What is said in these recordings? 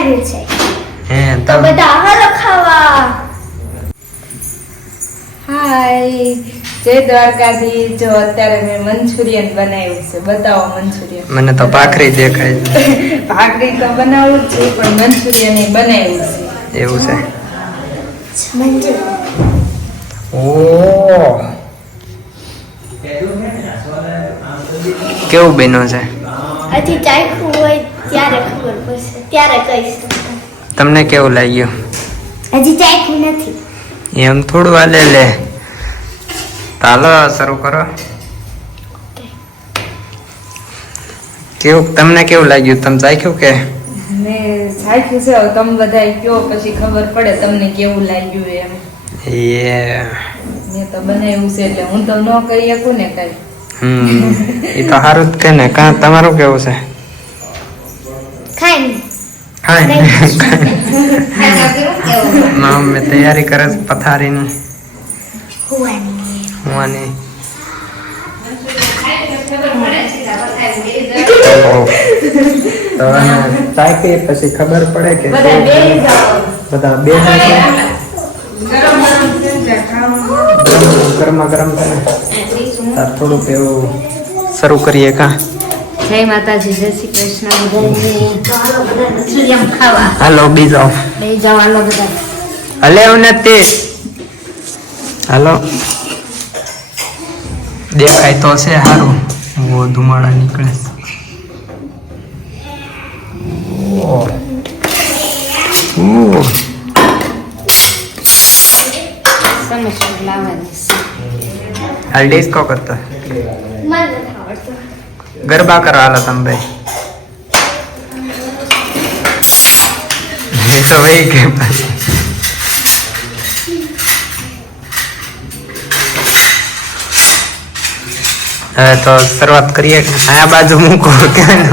બનાવ્યું છે હે તો બધા હાલો ખાવા. હાય જય દ્વારકાધીશ. જો અત્યારે મેં મંચુરિયન બનાવ્યું છે. બતાવો મંચુરિયન. મને તો ભાખરી દેખાય છે. ભાખરી તો બનાવું જ છે પણ મંચુરિયન એ બનાવ્યું છે. એવું છે. મંચુરિયન ઓ કેવું બન્યું છે? હજી ચાખ્યું હોય ત્યારે ખબર પડશે, ત્યારે કહીશ. તમને કેવું લાગ્યું? હજી ચાખ્યું નથી. એમ થોડું હાલે લે. ચાલો શરૂ કરો. તમને કેવું લાગ્યું? તમે ચાખ્યું કે? મેં ચાખ્યું છે. હવે તમે બધા કયો પછી ખબર પડે તમને કેવું લાગ્યું એમ. મેં તો બનાવ્યું છે એટલે હું તો ન કરી શકું ને કઈ. એ તો સારું જ કે ને. કાં તમારું કેવું છે? મેં તૈયારી કરે છે પથારીની હુવાની. ચાખી પછી ખબર પડે કે બધા બે ગરમા ગરમ છે ને થોડુંક એવું શરૂ કરીએ. કા જય માતાજી, જય શ્રી કૃષ્ણ. મંચુરિયન ખાવા હાલો બીજો બે જાવ. હાલો બધા હલે એવું નથી. હાલો દેખાય તો છે સારું. ઓ ધુમાડા નીકળે. સમસ્યા લાવવાની હાલ ડિસ્કો કરતો મને નથી આવડતું. ગરબા કરો હાલો તમે ભાઈ. એ તો ભાઈ કે હવે તો શરૂઆત કરીએ. આ બાજુ મૂકો ક્યાં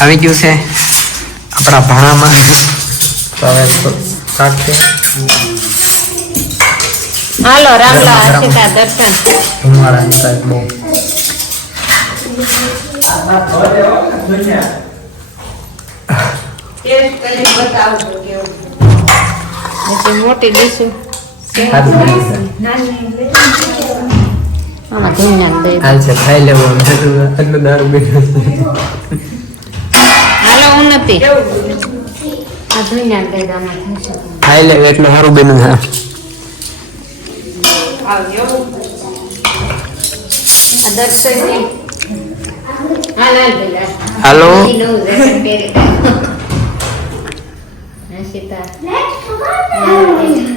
આવી ગયું છે આપણા ભાણામાં. તો હવે રાખીએ. હાલો રામલા આશીતા દર્શન. ધુમાડાની સાહેબ બહુ મોટી ડીશું આમાં ધુમ્યા દઈ. હાલ છે ખાઈ લેવું. એટલું દારૂ પીધું. હાલો હું નથી આ ધુમ્યા દઈ આમાં ખાઈ લેવું એટલે સારું બન્યું છે. હાલો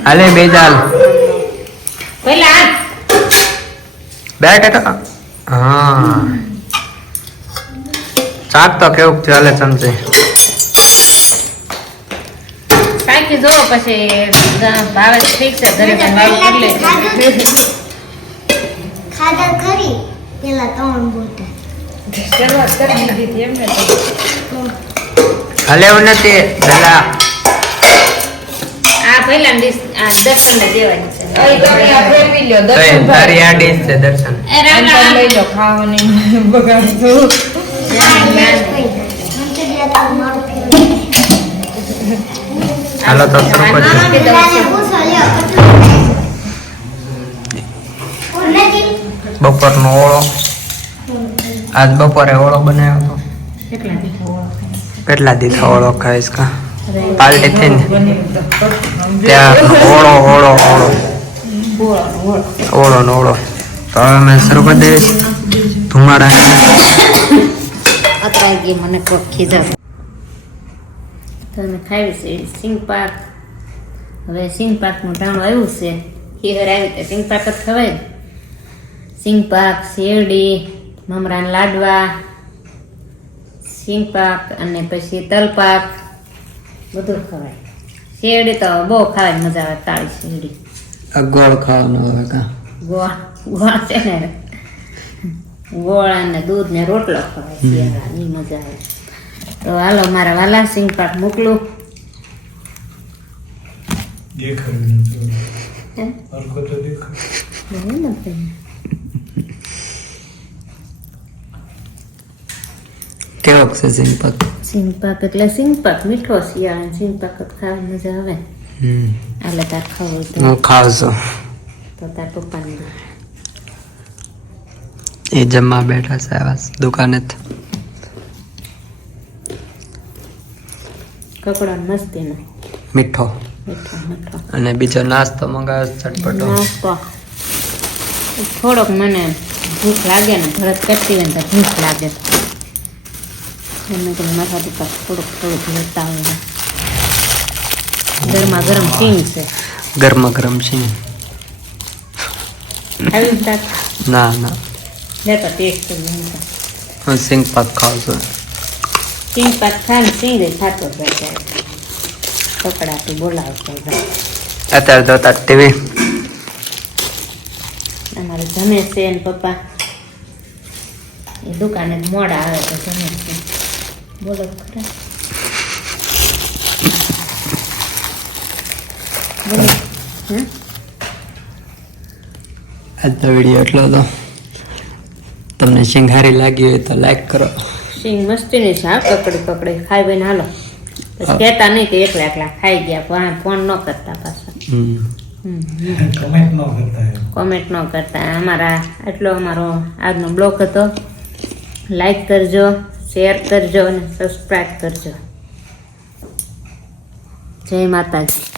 હાલે બે ચાલ બે ટકા. હા શાક તો કેવું છે? હાલે ચમચી કાંઈક જો પછી ભાવે ઠીક છે. ઘરે ખાધા કરી પેલા 3 બોટલ શરૂઆત કરી દીધી એમ ને. હાલે એવું નથી પેલા આ પહેલા ડીશ આ દર્શનને દેવાની છે. તારી આ ડીશ છે દર્શન. લઈ લો ખાવાની બગાડજો. હાલો તો શરૂ કરજો. બપોરનો ઓળો. આજ બપોરે ઓળો બનાવ્યો હતો. કેટલા દીધા ઓળો ખાઈશ? કા પાર્ટી થઈને ત્યાં ઓળો ઓળો ઓળો ઓળો નો ઓળો. તો હવે મેં શરૂ કરી દઈશ. ધુમાડા અત્યારે ગઈ મને કોક ખીજા તો અમે ખાવી છે સિંગ પાક. હવે સિંગ પાકનું ટાણું આવ્યું છે. ખીહર આવી તો સિંગ પાક જ ખવાય. સિંગ પાક, શેરડી, મમરાના લાડવા, સિંગ પાક અને પછી તલ પાક બધું ખવાય. શેરડી તો બહુ ખાવાની મજા આવે. તાળી શેરડી ગોળ ખાવાનો હવે. કા ગોળ ગોળ છે ને ગોળ અને દૂધ ને રોટલો ખવાય. શિયાળાની મજા આવે. તો હાલો મારા વાલા સિંગ પાક મોકલું. કેવો છે સિંગ પાક? સિંગ પાક એટલે સિંગ પાક મીઠો શિયાળા સિંગ પાક જ ખાવાની મજા આવે. એટલે તાર ખાવું તો હું ખાવ છું. તો તાર પપ્પાને દે. એ જમવા બેઠા છે આવા દુકાને જ. કકડા મસ્તીનો મીઠો મીઠો મીઠો અને બીજો નાસ્તો મંગાવ્યો ચટપટો. નાસ્તો થોડોક મને ભૂખ લાગે ને ભરત કરતી હોય ને તો ભૂખ લાગે એમને તો માથા દુખા થોડુંક લેતા હોય. ગરમા ગરમ સિંગ છે. ગરમા ગરમ છે. આવી શાક ના ના લેતો ટેસ્ટ કરી. હું સિંગ પાક ખાવ છું. સિંગ પાક ખાને સિંગ ખાતો જાય કકડાથી બોલાવતો જાય. અત્યારે જોતા ટીવી. અમારે જમે છે ને પપ્પા એ દુકાને મોડા આવે તો જમે છે. બોલો ખરા બોલો. હા આજનો વિડીયો એટલો હતો. તમને સિંઘારી લાગી હોય તો લાઈક કરો. સિંગ મસ્તીની છે. હા પકડી પકડી ખાઈ ભાઈ હાલો પછી કહેતા નહીં કે એકલા એકલા ખાઈ ગયા ફોન ન કરતા પાછા. કોમેન્ટ ન કરતા. અમારા એટલો અમારો આજનો બ્લોગ હતો. લાઈક કરજો, શેર કરજો અને સબસ્ક્રાઈબ કરજો. જય માતાજી.